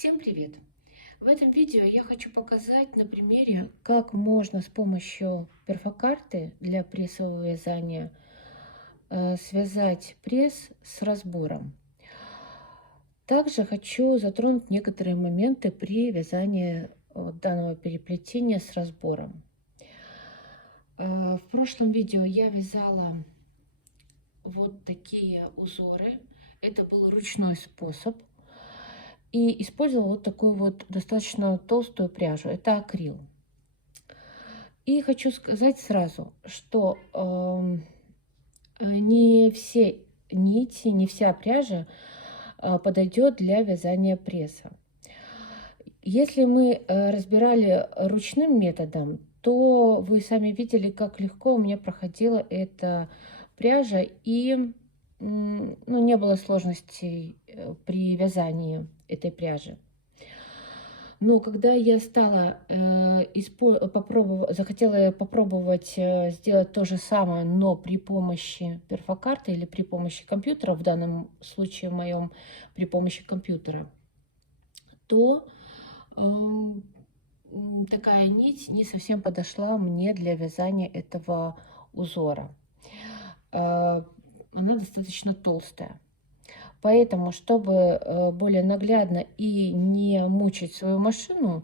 Всем привет! В этом видео я хочу показать на примере, как можно с помощью перфокарты для прессового вязания связать пресс с разбором. Также хочу затронуть некоторые моменты при вязании данного переплетения с разбором. В прошлом видео я вязала вот такие узоры. Это был ручной способ. И использовала вот такую вот достаточно толстую пряжу. Это акрил. И хочу сказать сразу, что не все нити, не вся пряжа подойдет для вязания пресса. Если мы разбирали ручным методом, то вы сами видели, как легко у меня проходила эта пряжа, и не было сложностей при вязании этой пряжи. Но когда я захотела попробовать сделать то же самое, но при помощи перфокарты или при помощи компьютера, в данном случае моем при помощи компьютера, то такая нить не совсем подошла мне для вязания этого узора. Она достаточно толстая. Поэтому, чтобы более наглядно и не мучить свою машину,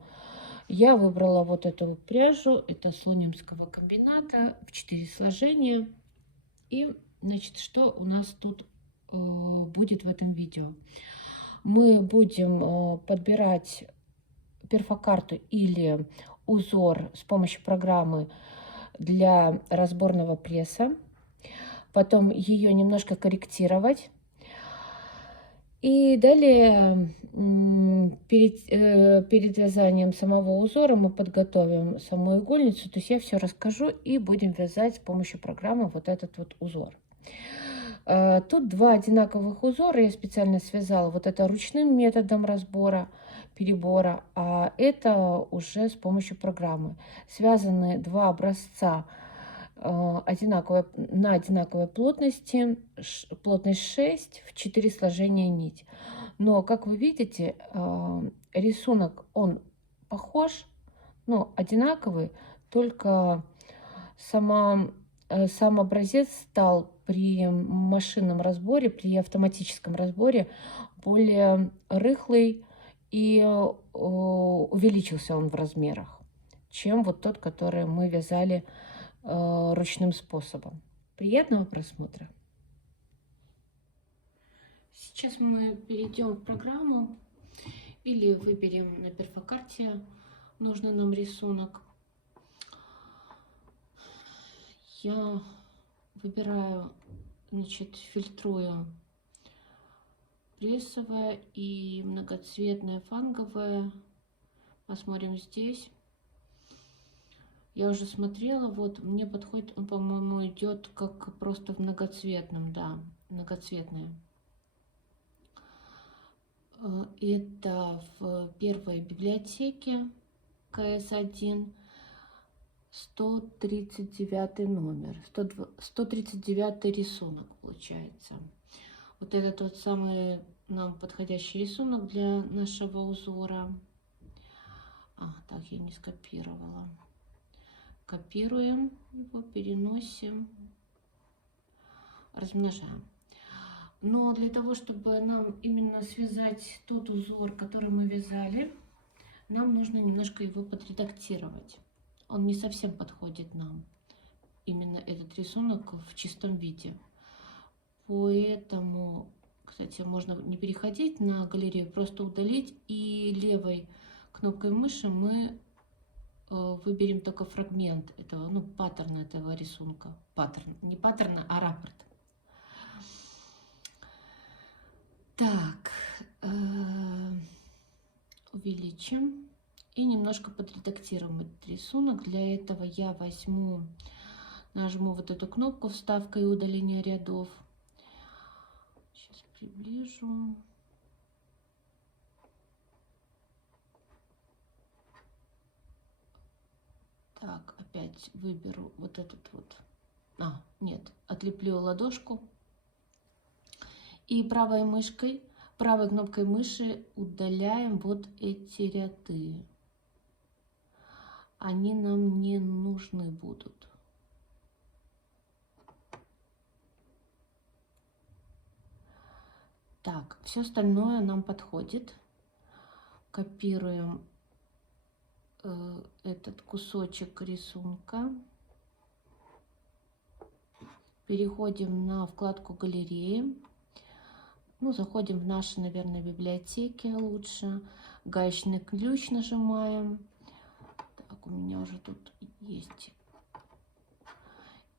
я выбрала вот эту пряжу. Это слонимского комбината в 4 сложения. И, значит, что у нас тут будет в этом видео? Мы будем подбирать перфокарту или узор с помощью программы для разборного пресса. Потом ее немножко корректировать. И далее перед вязанием самого узора мы подготовим саму игольницу. То есть я все расскажу и будем вязать с помощью программы вот этот вот узор. Тут два одинаковых узора я специально связала. Вот это ручным методом разбора, перебора, а это уже с помощью программы. Связаны два образца на одинаковой плотности, плотность 6 в 4 сложения нить. Но, как вы видите, рисунок, он похож, но одинаковый, только сам образец стал при машинном разборе, при автоматическом разборе более рыхлый, и увеличился он в размерах, чем вот тот, который мы вязали ручным способом. Приятного просмотра! Сейчас мы перейдем в программу или выберем на перфокарте нужный нам рисунок. Я выбираю, значит, фильтрую прессовое и многоцветное фанговое. Посмотрим здесь. Я уже смотрела, вот мне подходит, он, по-моему, идет как просто в многоцветном, да, многоцветные. Это в первой библиотеке КС-1, 139 номер, 139 рисунок получается. Вот это тот самый нам подходящий рисунок для нашего узора. Так, я не скопировала. Копируем его, переносим, размножаем. Но для того, чтобы нам именно связать тот узор, который мы вязали, нам нужно немножко его подредактировать. Он не совсем подходит нам, именно этот рисунок в чистом виде. Поэтому, кстати, можно не переходить на галерею, просто удалить, и левой кнопкой мыши мы выберем только фрагмент этого, паттерна этого рисунка. Паттерн, не паттерна, а раппорт. Так, увеличим и немножко подредактируем этот рисунок. Для этого я нажму вот эту кнопку «Вставка и удаление рядов». Сейчас приближу. Так, опять выберу вот этот вот. Нет, отлеплю ладошку. И правой мышкой Правой кнопкой мыши удаляем вот эти ряды. Они нам не нужны будут. Так, все остальное нам подходит. Копируем этот кусочек рисунка. Переходим на вкладку галереи. Ну, заходим в наши, наверное, библиотеки лучше. Гаечный ключ нажимаем. Так, у меня уже тут есть.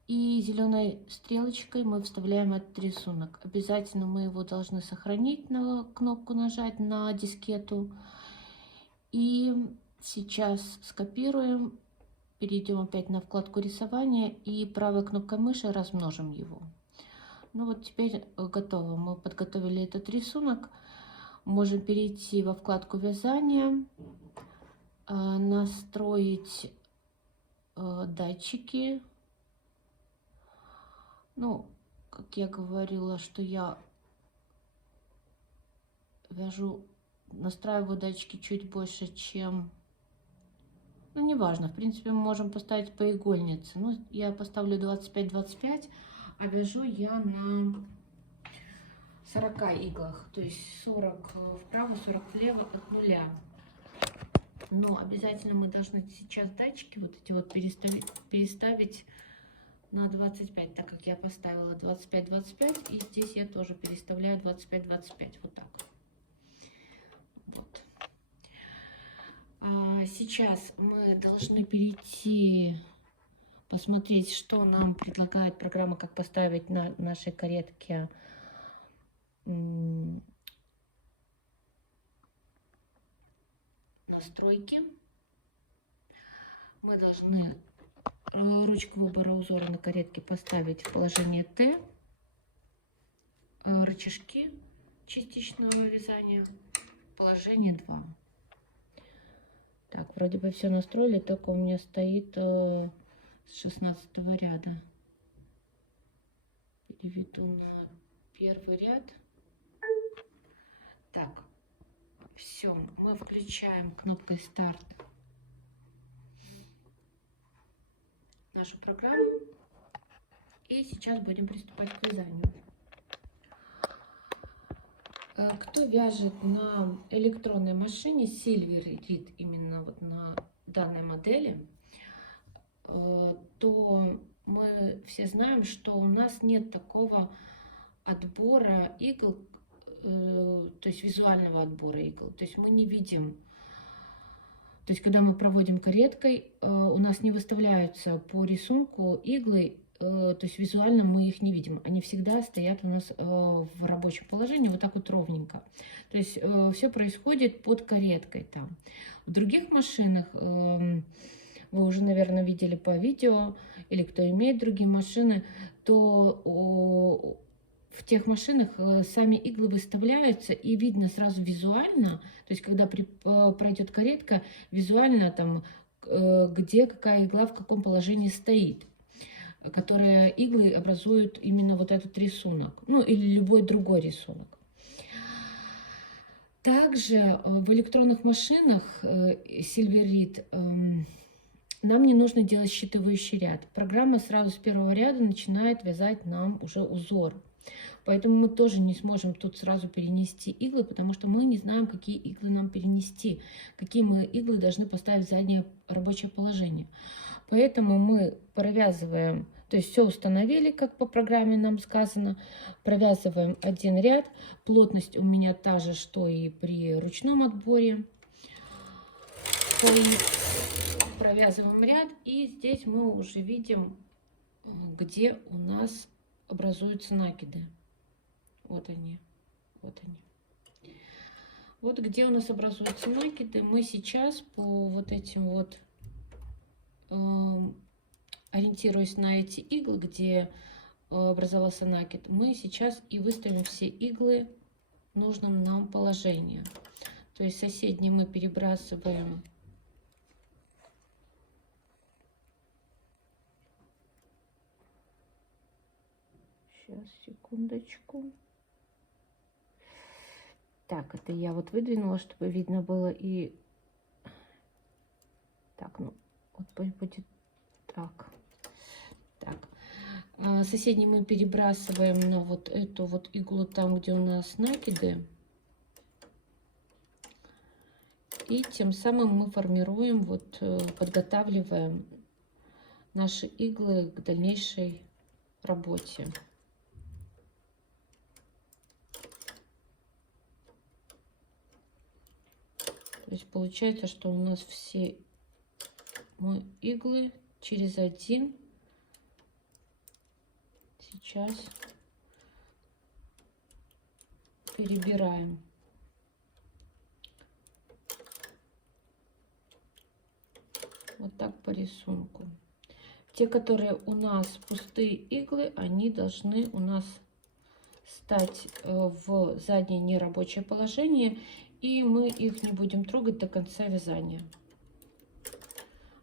И зеленой стрелочкой мы вставляем этот рисунок. Обязательно мы его должны сохранить, на кнопку нажать на дискету. И сейчас скопируем, перейдем опять на вкладку рисования и правой кнопкой мыши размножим его. Ну вот теперь готово. Мы подготовили этот рисунок. Можем перейти во вкладку вязания, настроить датчики. Ну, как я говорила, что я вяжу, настраиваю датчики чуть больше, чем... Ну, неважно, в принципе, мы можем поставить по игольнице. Ну, я поставлю 25-25, а вяжу я на 40 иглах. То есть 40 вправо, 40 влево от нуля. Но обязательно мы должны сейчас датчики вот эти вот переставить на 25, так как я поставила 25-25, и здесь я тоже переставляю 25-25, вот так. Вот. Сейчас мы должны перейти, посмотреть, что нам предлагает программа, как поставить на нашей каретке настройки. Мы должны ручку выбора узора на каретке поставить в положение Т, рычажки частичного вязания в положение 2. Так, вроде бы все настроили, только у меня стоит с 16 ряда. Переведу на первый ряд. Так, все, мы включаем кнопкой старт нашу программу. И сейчас будем приступать к вязанию. Кто вяжет на электронной машине Silverit, именно вот на данной модели, то мы все знаем, что у нас нет такого отбора игл, то есть визуального отбора игл. То есть мы не видим, то есть когда мы проводим кареткой, у нас не выставляются по рисунку иглы, то есть визуально мы их не видим. Они всегда стоят у нас в рабочем положении вот так вот ровненько. То есть все происходит под кареткой там. В других машинах, вы уже, наверное, видели по видео, или кто имеет другие машины, то в тех машинах сами иглы выставляются и видно сразу визуально, то есть когда пройдет каретка, визуально там, где какая игла в каком положении стоит, которая иглы образуют именно вот этот рисунок, ну или любой другой рисунок. Также в электронных машинах Silverit нам не нужно делать считывающий ряд. Программа сразу с первого ряда начинает вязать нам уже узор. Поэтому мы тоже не сможем тут сразу перенести иглы, потому что мы не знаем, какие иглы нам перенести, какие мы иглы должны поставить в заднее рабочее положение. Поэтому мы провязываем, то есть все установили, как по программе нам сказано, провязываем один ряд. Плотность у меня та же, что и при ручном отборе. Провязываем ряд, и здесь мы уже видим, где у нас образуются накиды. Вот они, вот они. Вот где у нас образуются накиды, мы сейчас по вот этим вот, ориентируясь на эти иглы, где образовался накид, мы сейчас и выставим все иглы в нужном нам положении. То есть соседние мы перебрасываем сейчас, секундочку. Так, это я вот выдвинула, чтобы видно было. И так, ну, вот пусть будет так. Так. Соседний мы перебрасываем на вот эту вот иглу, там, где у нас накиды. И тем самым мы формируем, вот, подготавливаем наши иглы к дальнейшей работе. То есть получается, что у нас все мы иглы через один сейчас перебираем. Вот так по рисунку. Те, которые у нас пустые иглы, они должны у нас стать в заднее нерабочее положение, и мы их не будем трогать до конца вязания.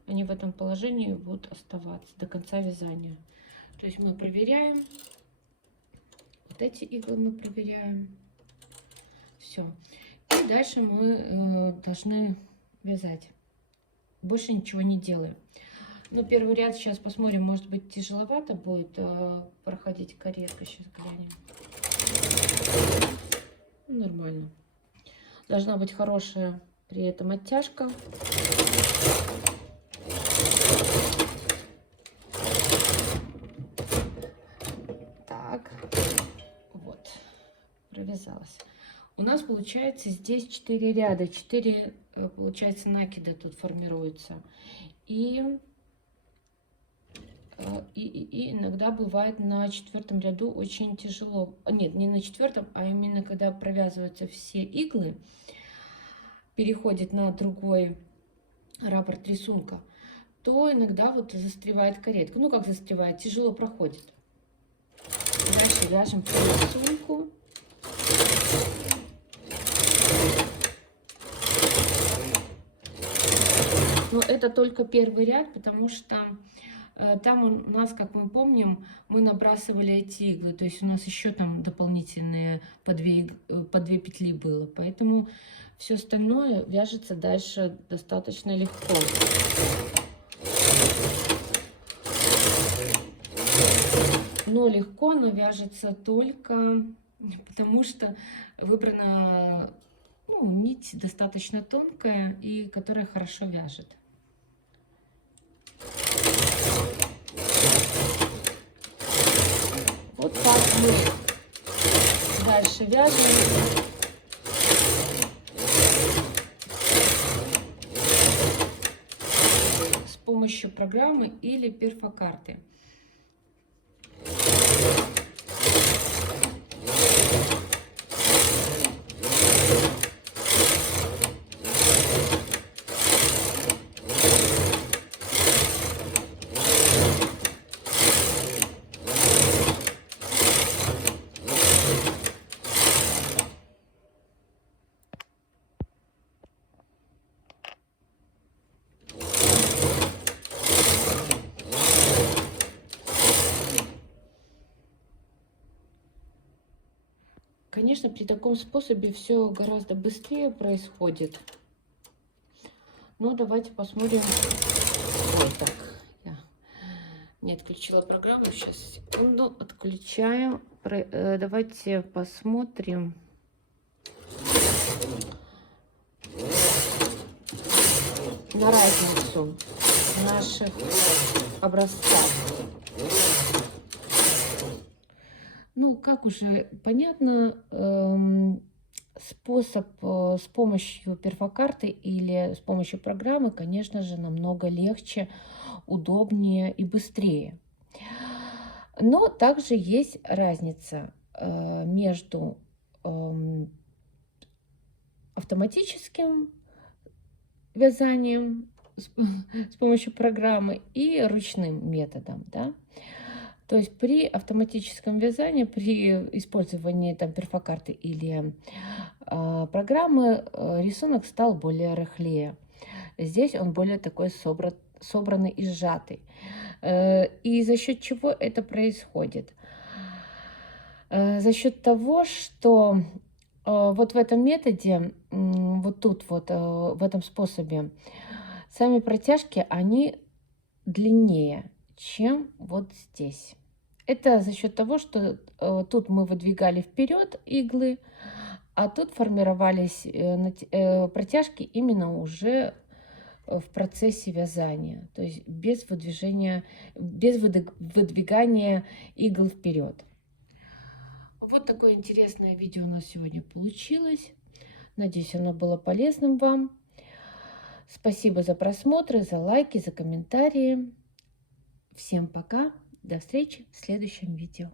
Они в этом положении будут оставаться до конца вязания. То есть мы проверяем. Вот эти иглы мы проверяем. Все. И дальше мы должны вязать. Больше ничего не делаем. Ну, первый ряд сейчас посмотрим, может быть, тяжеловато будет проходить каретка. Сейчас глянем. Нормально. Должна быть хорошая при этом оттяжка. Так, вот, провязалась. У нас получается здесь 4 ряда, 4, получается, накида тут формируются. И иногда бывает на 4-м ряду очень тяжело. Нет, не на 4-м, а именно когда провязываются все иглы, переходит на другой раппорт рисунка, то иногда вот застревает каретка. Ну, как застревает, тяжело проходит. Дальше вяжем по рисунку. Но это только первый ряд, потому что там у нас, как мы помним, мы набрасывали эти иглы. То есть у нас еще там дополнительные по 2 петли было. Поэтому все остальное вяжется дальше достаточно легко. Но легко оно вяжется только потому, что выбрана нить достаточно тонкая и которая хорошо вяжет. Вот так мы дальше вяжем. С помощью программы или перфокарты. Конечно, при таком способе все гораздо быстрее происходит. Но давайте посмотрим. Ой, так, я не отключила программу. Сейчас, секунду, отключаю. Давайте посмотрим. На разницу наших образцов. Ну, как уже понятно, способ с помощью перфокарты или с помощью программы, конечно же, намного легче, удобнее и быстрее. Но также есть разница между автоматическим вязанием с помощью программы и ручным методом, да. То есть при автоматическом вязании, при использовании там перфокарты или программы, рисунок стал более рыхлее. Здесь он более такой собранный и сжатый. И за счет чего это происходит? За счет того, что Вот в этом методе, вот тут вот, в этом способе, сами протяжки, они длиннее, чем вот здесь. Это за счет того, что тут мы выдвигали вперед иглы, а тут формировались протяжки именно уже в процессе вязания, то есть без выдвижения, без выдвигания игл вперед. Вот такое интересное видео у нас сегодня получилось. Надеюсь, оно было полезным вам. Спасибо за просмотры, за лайки, за комментарии. Всем пока. До встречи в следующем видео.